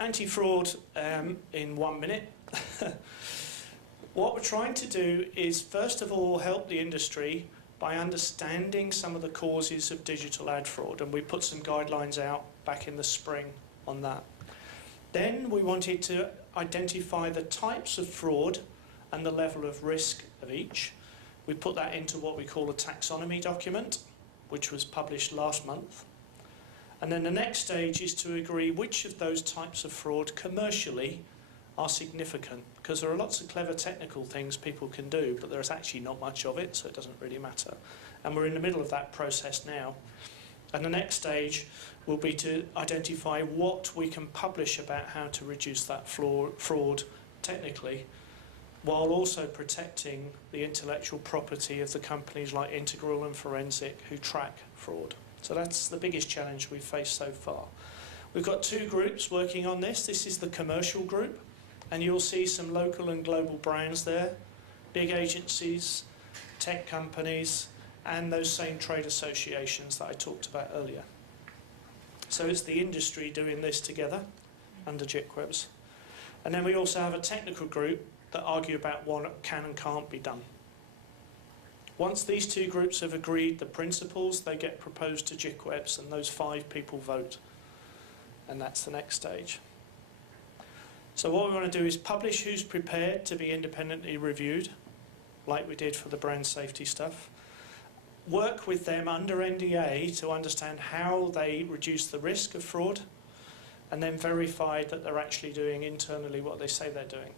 anti-fraud in 1 minute. What we're trying to do is, first of all, help the industry by understanding some of the causes of digital ad fraud, and we put some guidelines out back in the spring on that. Then we wanted to identify the types of fraud and the level of risk of each. We put that into what we call a taxonomy document, which was published last month. And then the next stage is to agree which of those types of fraud commercially are significant, because there are lots of clever technical things people can do, but there's actually not much of it, so it doesn't really matter. And we're in the middle of that process now. And the next stage will be to identify what we can publish about how to reduce that fraud technically, while also protecting the intellectual property of the companies like Integral and Forensic who track fraud. So that's the biggest challenge we've faced so far. We've got two groups working on this. This is the commercial group, and you'll see some local and global brands there, big agencies, tech companies, and those same trade associations that I talked about earlier. So it's the industry doing this together under JICWebs. And then we also have a technical group that argue about what can and can't be done. Once these two groups have agreed the principles, they get proposed to JICWebs, and those 5 people vote. And that's the next stage. So what we want to do is publish who's prepared to be independently reviewed, like we did for the brand safety stuff. Work with them under NDA to understand how they reduce the risk of fraud, and then verify that they're actually doing internally what they say they're doing.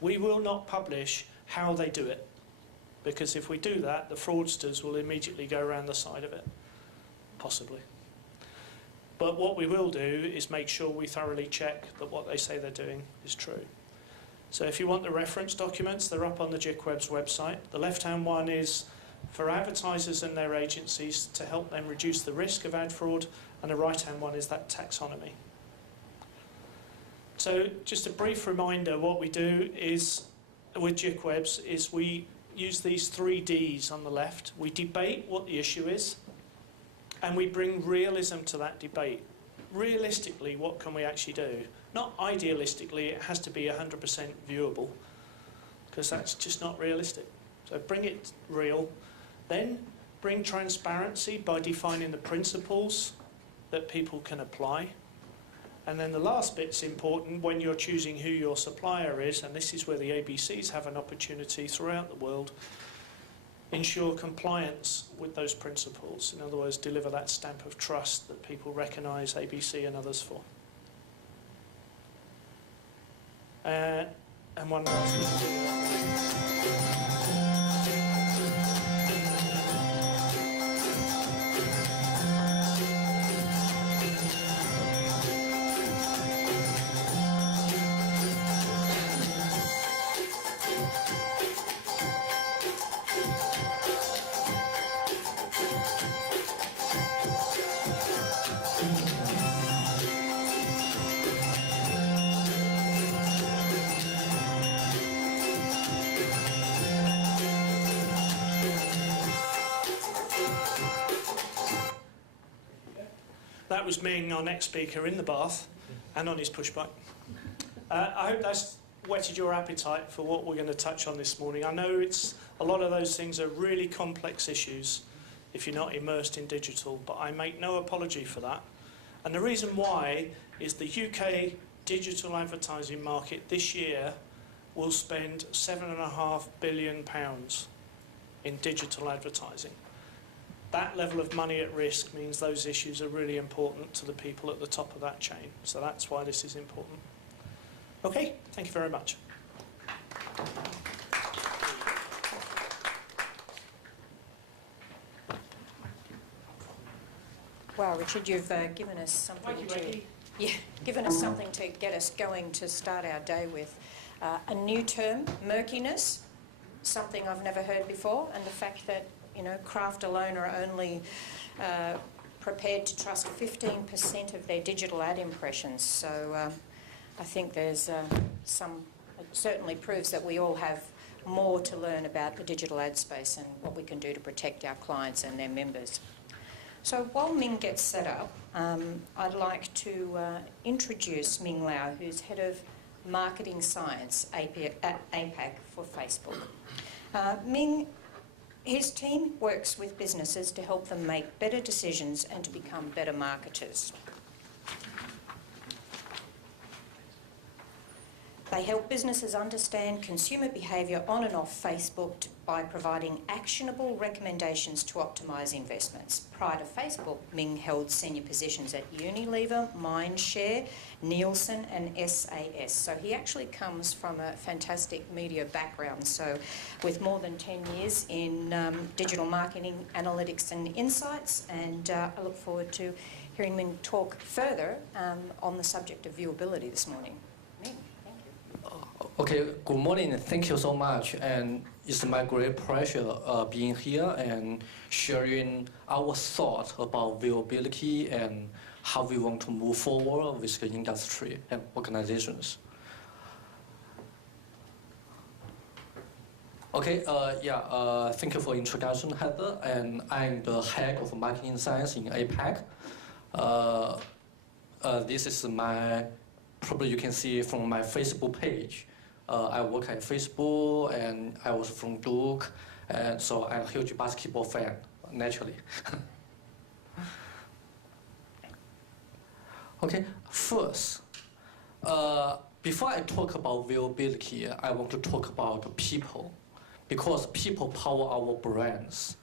We will not publish how they do it, because if we do that, the fraudsters will immediately go around the side of it, possibly. But what we will do is make sure we thoroughly check that what they say they're doing is true. So if you want the reference documents, they're up on the JICWebs website. The left-hand one is for advertisers and their agencies to help them reduce the risk of ad fraud, and the right-hand one is that taxonomy. So just a brief reminder, what we do is, with JICWebs, is we use these 3 Ds on the left. We debate what the issue is, and we bring realism to that debate. Realistically, what can we actually do? Not idealistically, it has to be 100% viewable, because that's just not realistic. So bring it real. Then bring transparency by defining the principles that people can apply. And then the last bit's important when you're choosing who your supplier is, and this is where the ABCs have an opportunity throughout the world. Ensure compliance with those principles. In other words, deliver that stamp of trust that people recognise ABC and others for. And one last thing. That was Ming, our next speaker, in the bath and on his push bike. I hope that's whetted your appetite for what we're going to touch on this morning. I know a lot of those things are really complex issues if you're not immersed in digital, but I make no apology for that. And the reason why is the UK digital advertising market this year will spend £7.5 billion in digital advertising. That level of money at risk means those issues are really important to the people at the top of that chain. So that's why this is important. Okay, thank you very much. Wow, Richard, you've given us something given us something to get us going to start our day with. A new term, murkiness, something I've never heard before, and the fact that craft alone are only prepared to trust 15% of their digital ad impressions. So I think there's it certainly proves that we all have more to learn about the digital ad space and what we can do to protect our clients and their members. So while Ming gets set up, I'd like to introduce Ming Liao, who's Head of Marketing Science at APAC for Facebook. Ming, his team works with businesses to help them make better decisions and to become better marketers. They help businesses understand consumer behaviour on and off Facebook by providing actionable recommendations to optimise investments. Prior to Facebook, Ming held senior positions at Unilever, Mindshare, Nielsen and SAS. So he actually comes from a fantastic media background. So with more than 10 years in digital marketing, analytics and insights, and I look forward to hearing Ming talk further on the subject of viewability this morning. Ming. Okay, good morning. Thank you so much. And it's my great pleasure being here and sharing our thoughts about viewability and how we want to move forward with the industry and organizations. Okay, thank you for introduction, Heather. And I'm the head of marketing science in APAC. This is probably you can see from my Facebook page. I work at Facebook and I was from Duke, and so I'm a huge basketball fan, naturally. Okay, first, before I talk about viewability, I want to talk about people, because people power our brands.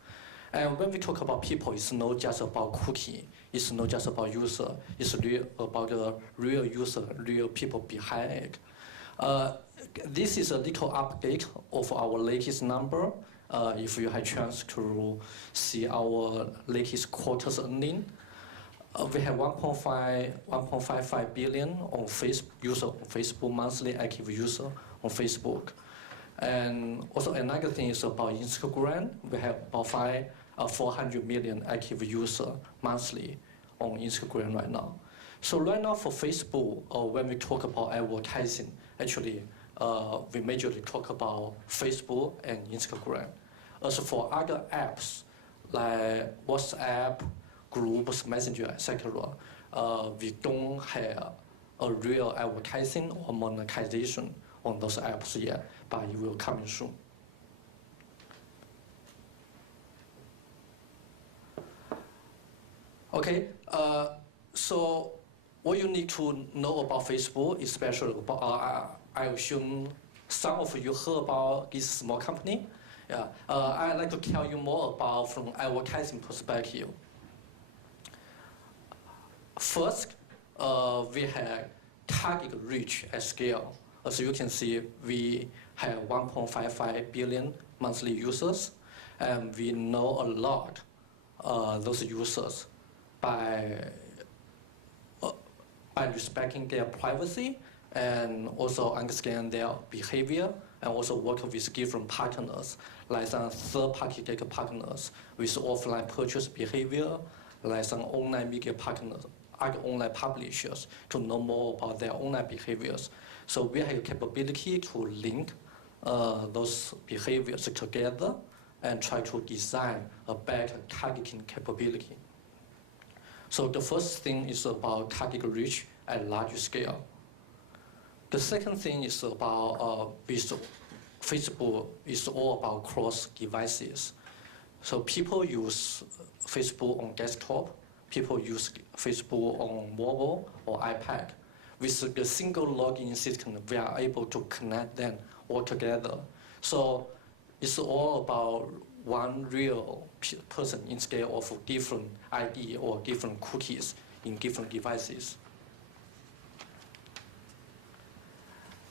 And when we talk about people, it's not just about cookie, it's not just about user, it's about the real user, real people behind it. This is a little update of our latest number. If you had a chance to see our latest quarter's earnings, we have 1.55 billion on user on Facebook, monthly active user on Facebook. And also another thing is about Instagram. We have about 400 million active user monthly on Instagram right now. So right now for Facebook, when we talk about advertising, actually we majorly talk about Facebook and Instagram. As for other apps like WhatsApp, Groups, Messenger, etc., we don't have a real advertising or monetization on those apps yet, but it will come soon. Okay, so what you need to know about Facebook, especially about, I assume some of you heard about this small company. Yeah, I'd like to tell you more about from advertising perspective. First, we have target reach at scale. As you can see, we have 1.55 billion monthly users, and we know a lot those users by respecting their privacy and also understand their behavior, and also work with different partners, like some third-party data partners with offline purchase behavior, like some online media partners, other online publishers, to know more about their online behaviors. So we have the capability to link those behaviors together and try to design a better targeting capability. So the first thing is about target reach at large scale. The second thing is about Facebook is all about cross devices. So people use Facebook on desktop, people use Facebook on mobile or iPad. With the single login system, we are able to connect them all together. So it's all about one real person instead of different ID or different cookies in different devices.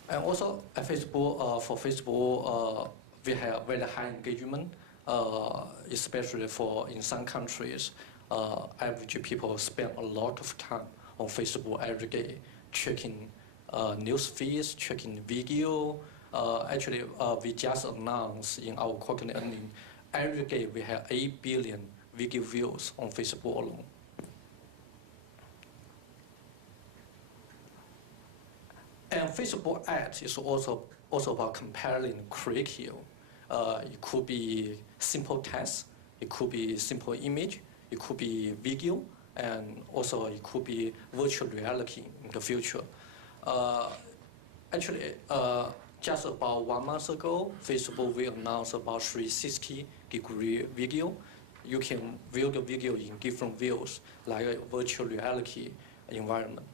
And also at Facebook, for Facebook, we have very high engagement, especially in some countries. Average people spend a lot of time on Facebook every day, checking news feeds, checking video. Actually, we just announced in our quarterly earnings, every day we have 8 billion video views on Facebook alone. And Facebook ads is also about comparing creative. It could be simple text, it could be simple image, it could be video, and also it could be virtual reality in the future. Actually, just about 1 month ago, Facebook will announce about 360-degree video. You can view the video in different views, like a virtual reality environment.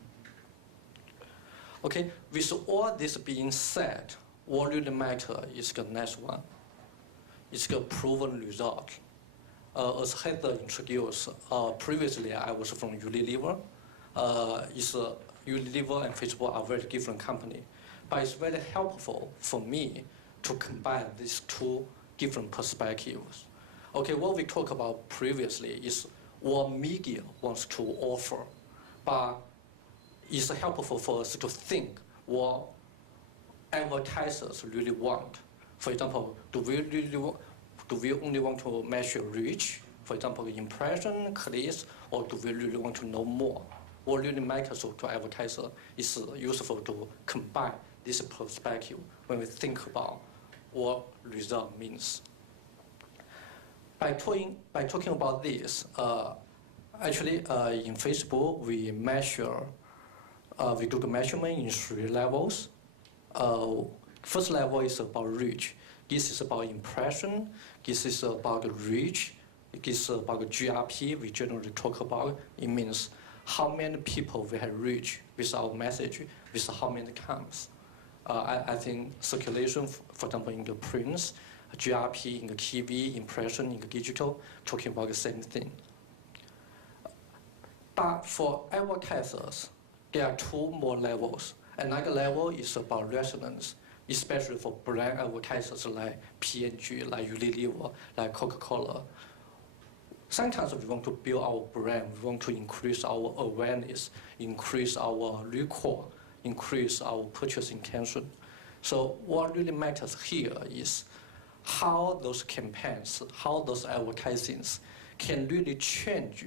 Okay, with all this being said, what really matters is the next one. It's the proven result. As Heather introduced, previously I was from Unilever. Unilever and Facebook are very different companies, but it's very helpful for me to combine these two different perspectives. Okay, what we talked about previously is what media wants to offer, but it's helpful for us to think what advertisers really want. For example, do we only want to measure reach, for example, impression, clicks, or do we really want to know more? What really matters to advertisers is useful to combine this perspective when we think about what result means. By talking about this, actually in Facebook we do the measurement in 3 levels. First level is about reach. This is about impression. This is about the reach. This is about the GRP we generally talk about. It means how many people we have reached with our message, with how many times. I think circulation, for example, in the prints, GRP in the TV, impression in the digital, talking about the same thing. But for advertisers, there are 2 more levels. Another level is about resonance, especially for brand advertisers like P&G, like Unilever, like Coca-Cola. Sometimes we want to build our brand, we want to increase our awareness, increase our recall, increase our purchase intention. So what really matters here is how those campaigns, how those advertisings can really change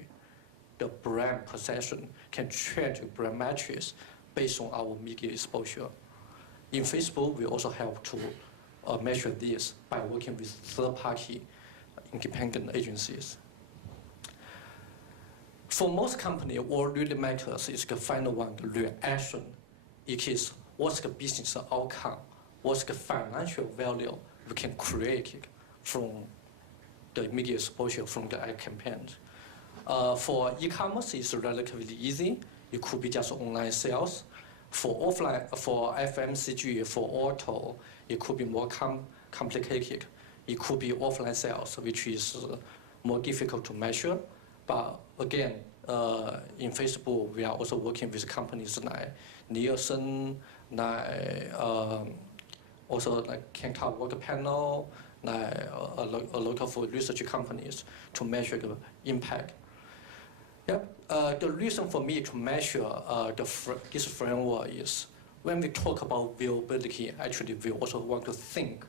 the brand perception, can change brand metrics based on our media exposure. In Facebook, we also help to measure this by working with third-party independent agencies. For most companies, what really matters is the final one, the reaction. It is what's the business outcome, what's the financial value we can create from the media exposure from the ad campaigns. For e-commerce, it's relatively easy. It could be just online sales. For offline, for FMCG, for auto, it could be more complicated. It could be offline sales, which is more difficult to measure. But again, in Facebook, we are also working with companies like Nielsen, like also like Kantar Work Panel, like a lot of research companies to measure the impact. Yep. The reason for me to measure this framework is when we talk about viewability, actually we also want to think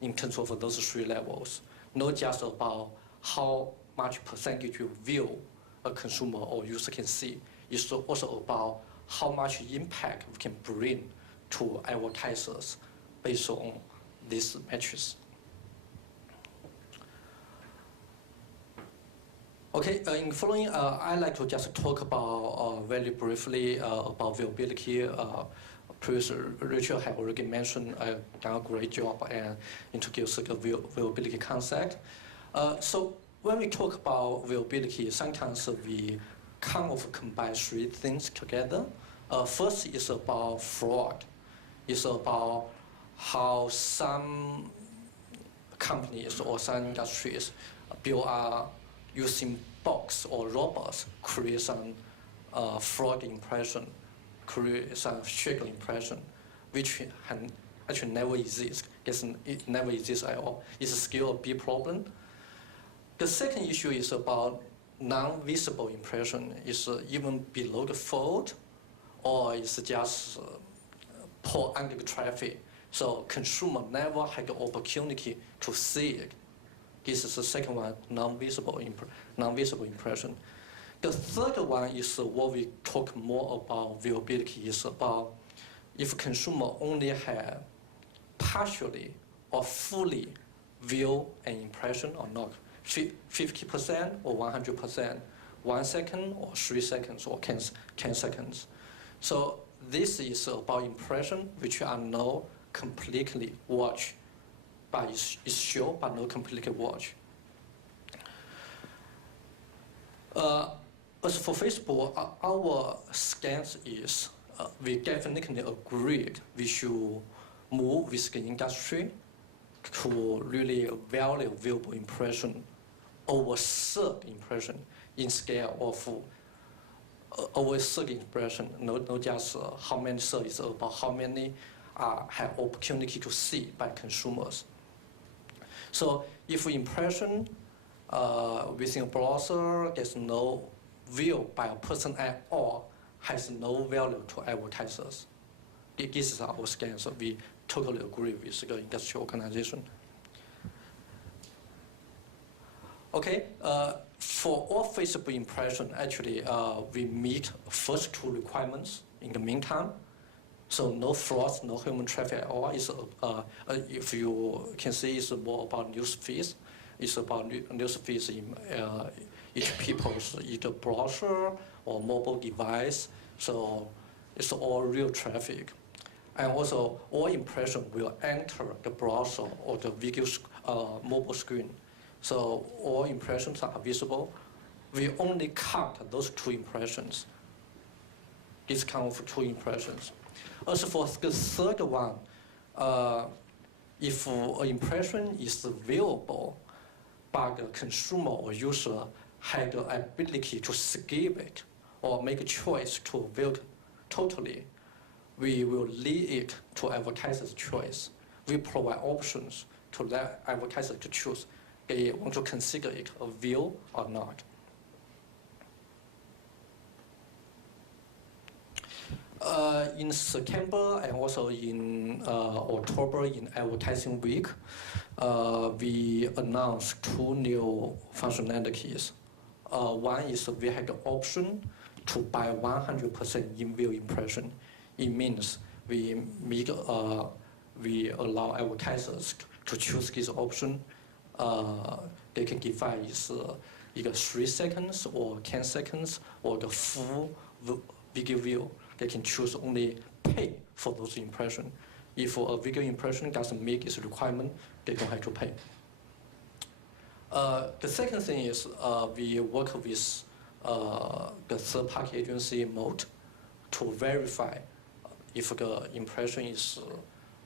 in terms of those 3 levels, not just about how much percentage you view a consumer or user can see. It's also about how much impact we can bring to advertisers based on these metrics. Okay, in following, I'd like to just talk about very briefly about viewability. Previous Rachel had already mentioned, done a great job and introduced the viewability concept. So when we talk about viewability, sometimes we kind of combine 3 things together. First is about fraud. It's about how some companies or some industries build using bots or robots create some fraud impression, create some shaky impression, which actually never exists. It never exists at all. It's still a big problem. The second issue is about non-visible impression. It's even below the fold, or it's just pour under the traffic. So consumer never had the opportunity to see it. This is the second one, non-visible impression. The third one is what we talk more about viewability, is about if consumer only have partially or fully view an impression or not. 50% or 100%, 1 second or 3 seconds or 10 seconds. So this is about impression which are not completely watched, but it's shown but not completely watched. As for Facebook, our stance is we definitely agreed we should move with the industry to really value viewable impression over search impression in scale of over search impression, not just how many search is about how many have opportunity to see by consumers. So if impression within a browser gets no view by a person at all, has no value to advertisers. This is our stance. So we totally agree with the industry organization. Okay, for all Facebook impression, actually, we meet first 2 requirements in the meantime. So no fraud, no human traffic at all. It's, if you can see, it's more about news feeds. It's about news feeds in each people's either browser or mobile device. So it's all real traffic. And also, all impression will enter the browser or the video mobile screen. So all impressions are visible. We only count those 2 impressions. This count for 2 impressions. As for the third one, if an impression is viewable, but the consumer or user had the ability to skip it or make a choice to view it totally, we will leave it to advertisers' choice. We provide options to let advertisers to choose they want to consider it a view or not. In September and also in October in advertising week, we announced 2 new functionalities. One is we had the option to buy 100% in-view impression. It means we allow advertisers to choose this option. They can define is either 3 seconds or 10 seconds or the full video view. They can choose only pay for those impressions. If a video impression doesn't meet its requirement, they don't have to pay. The second thing is we work with the third-party agency Mode to verify if the impression is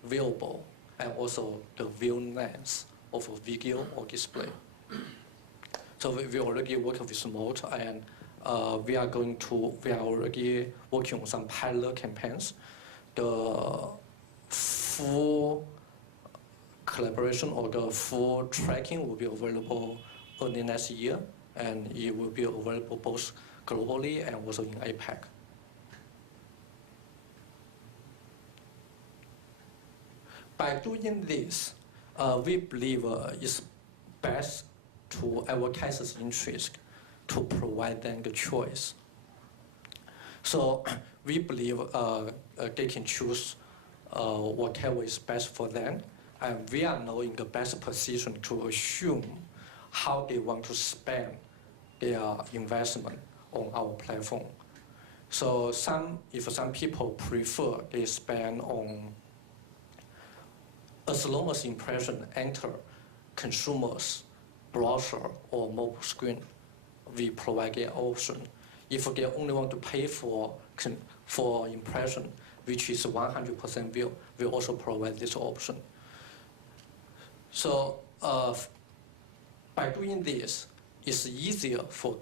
viewable and also the view length of a video or display. So we already work with Mode, and we are already working on some pilot campaigns. The full collaboration or the full tracking will be available early next year, and it will be available both globally and also in APAC. By doing this, we believe it's best to advertisers' interest to provide them the choice. So we believe they can choose whatever is best for them, and we are now in the best position to assume how they want to spend their investment on our platform. So if some people prefer they spend on, as long as impression enter consumers' browser or mobile screen, we provide their option. If they only want to pay for impression, which is 100% view, we also provide this option. So by doing this, it's easier for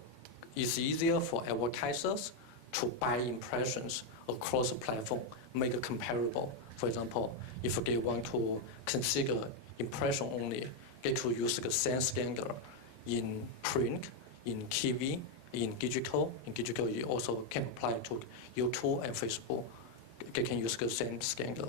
advertisers to buy impressions across the platform, make it comparable. For example, if they want to consider impression only, they could use the same scanner in print, in TV, in digital. In digital, you also can apply to YouTube and Facebook. They can use the same scanner.